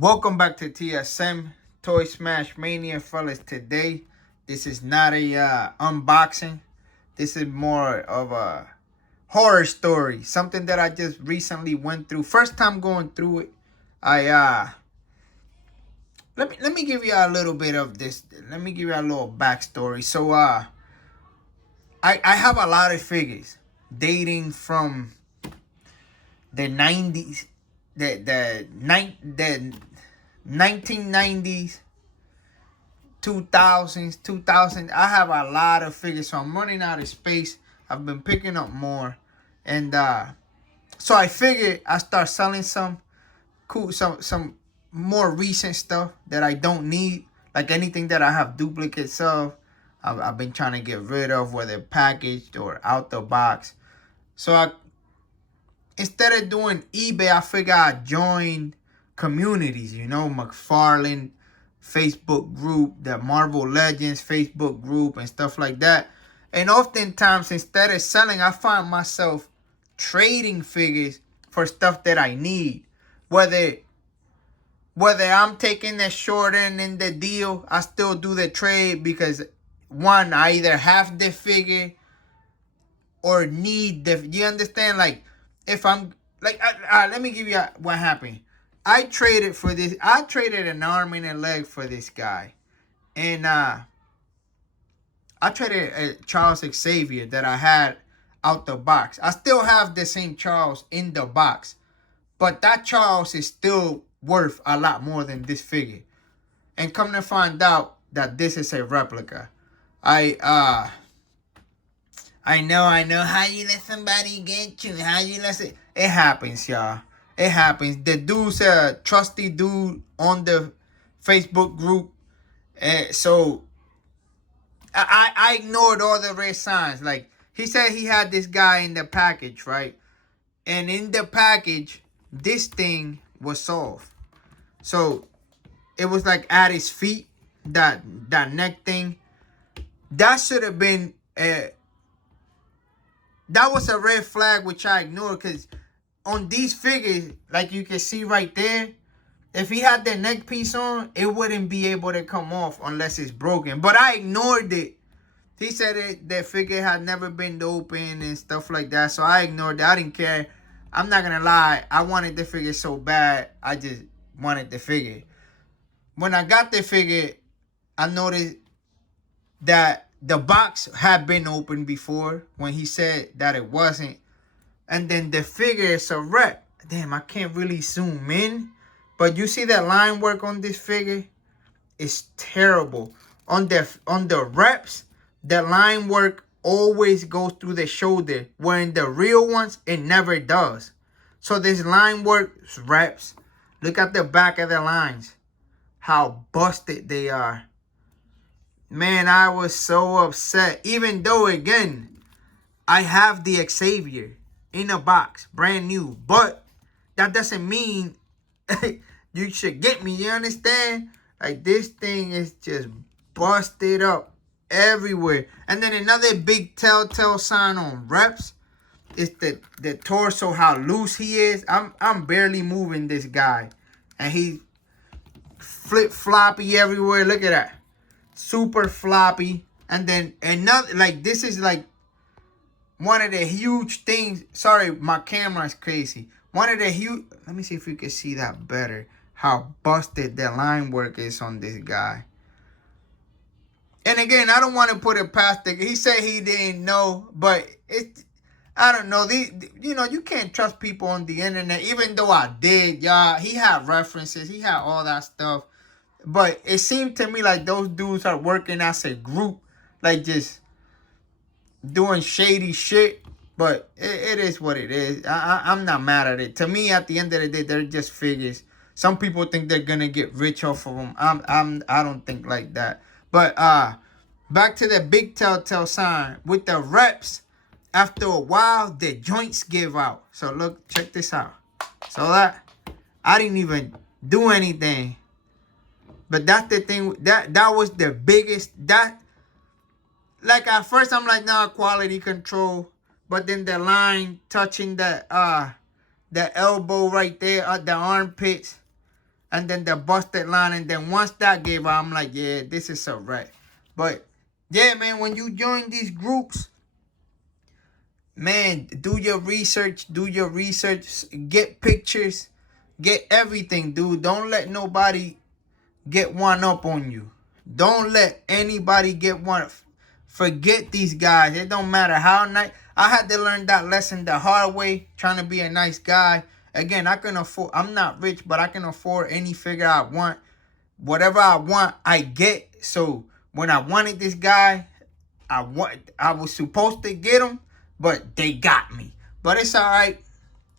Welcome back to TSM ToySmashMania, fellas. Today, this is not a unboxing. This is more of a horror story. Something that I just recently went through. First time going through it. I let me give you a little bit of this. Let me give you a little backstory. So I have a lot of figures dating from the 90s, the 1990s, 2000. I have a lot of figures, so I'm running out of space. I've been picking up more, and so I figured I start selling some some more recent stuff that I don't need, like anything that I have duplicates of. I've been trying to get rid of, whether packaged or out the box. So instead of doing eBay, I figured I'd join communities, Macfarlane Facebook group, the Marvel Legends Facebook group, and stuff like that. And oftentimes, instead of selling, I find myself trading figures for stuff that I need. Whether I'm taking the short end in the deal, I still do the trade because, one, I either have the figure or need the, you understand? Like, if I'm, like, let me give you what happened. I traded for this. I traded an arm and a leg for this guy. And I traded a Charles Xavier that I had out the box. I still have the same Charles in the box. But that Charles is still worth a lot more than this figure. And come to find out that this is a replica. I know how you let somebody get you. How you let it. It happens, y'all. It happens. The dude's a trusty dude on the Facebook group. So I ignored all the red signs. Like, he said he had this guy in the package, right? And in the package, this thing was soft. So it was like at his feet, that neck thing. That should have been that was a red flag, which I ignored, because on these figures, like you can see right there, if he had the neck piece on, it wouldn't be able to come off unless it's broken. But I ignored it. He said that figure had never been open and stuff like that, so I ignored it. I didn't care. I'm not gonna lie, I wanted the figure so bad, I just wanted the figure. When I got the figure, I noticed that the box had been opened before when he said that it wasn't. And then the figure is a rep. Damn, I can't really zoom in. But you see that line work on this figure? It's terrible. On the reps, the line work always goes through the shoulder. Where in the real ones, it never does. So this line work reps. Look at the back of the lines. How busted they are. Man, I was so upset. Even though, again, I have the Xavier in a box, brand new. But that doesn't mean you should get me, you understand? Like, this thing is just busted up everywhere. And then another big telltale sign on reps is the torso, how loose he is. I'm barely moving this guy. And he flip-floppy everywhere. Look at that. Super floppy. And then another, like, this is like one of the huge things. Sorry, my camera is crazy. One of the huge, let me see if you can see that better, how busted the line work is on this guy. And again, I don't want to put it past the, he said he didn't know, but it, I don't know. You can't trust people on the internet, even though I did, y'all. He had references, he had all that stuff. But it seemed to me like those dudes are working as a group, like just doing shady shit. But it is what it is. I'm not mad at it. To me, at the end of the day, they're just figures. Some people think they're gonna get rich off of them. I don't think like that. But back to the big telltale sign with the reps. After a while, the joints give out. So look, check this out. So that I didn't even do anything. But that's the thing. That was the biggest. That, like, at first I'm like, nah, quality control. But then the line touching the elbow right there, the armpits, and then the busted line, and then once that gave out, I'm like, yeah, this is a wreck. But yeah, man, when you join these groups, man, do your research, get pictures, get everything, dude. Don't let nobody get one up on you. Don't let anybody get one. Forget these guys. It don't matter how nice. I had to learn that lesson the hard way, trying to be a nice guy. Again, I can afford, I'm not rich, but I can afford any figure I want. Whatever I want, I get. So when I wanted this guy, I was supposed to get him, but they got me. But it's all right.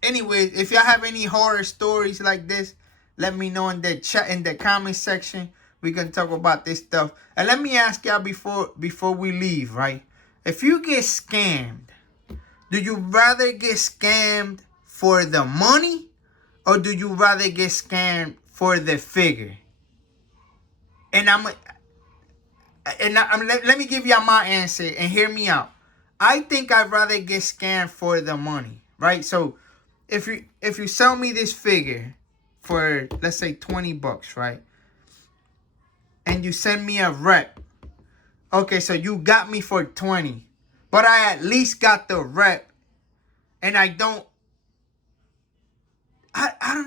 Anyways, if y'all have any horror stories like this, let me know in the chat, in the comment section. We can talk about this stuff. And let me ask y'all before we leave, right? If you get scammed, do you rather get scammed for the money, or do you rather get scammed for the figure? And let me give y'all my answer and hear me out. I think I'd rather get scammed for the money, right? So if you sell me this figure for, let's say, 20 bucks, right? And you send me a rep. Okay, so you got me for 20. But I at least got the rep. And I don't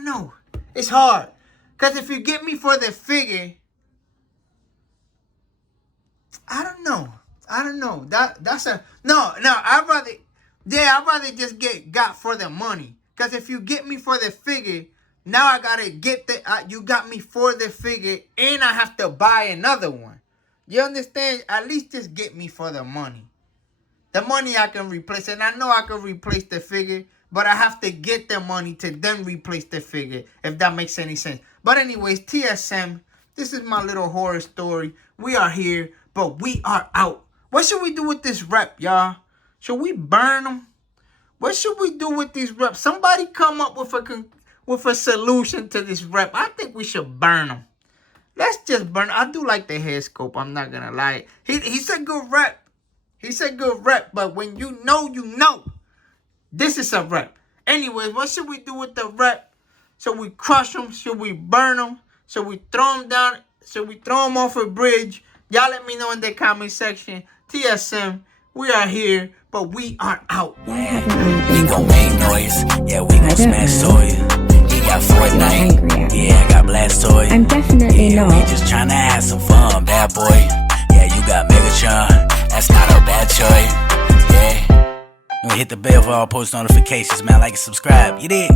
know. It's hard. Because if you get me for the figure, I don't know. That's a no. I'd rather just got for the money. Because if you get me for the figure, now I gotta get you got me for the figure, and I have to buy another one. You understand? At least just get me for the money. The money I can replace, and I know I can replace the figure, but I have to get the money to then replace the figure, if that makes any sense. But anyways, TSM, this is my little horror story. We are here, but we are out. What should we do with this rep, y'all? Should we burn them? What should we do with these reps? Somebody come up with a solution to this rep. I think we should burn them. Let's just burn. I do like the head scope. I'm not gonna lie. He's a good rep. He's a good rep. But when you know. This is a rep. Anyways, what should we do with the rep? Should we crush them? Should we burn them? Should we throw them down? Should we throw them off a bridge? Y'all let me know in the comment section. TSM, we are here, but we are out. Yeah, we gon' make noise. Yeah, we gon' smash toys. He got Fortnite. Yeah, I got Blastoise. I'm definitely not. We just tryna have some fun, bad boy. Yeah, you got Megatron. That's not a bad choice. Yeah. Hit the bell for all post notifications, man. Like and subscribe. You did.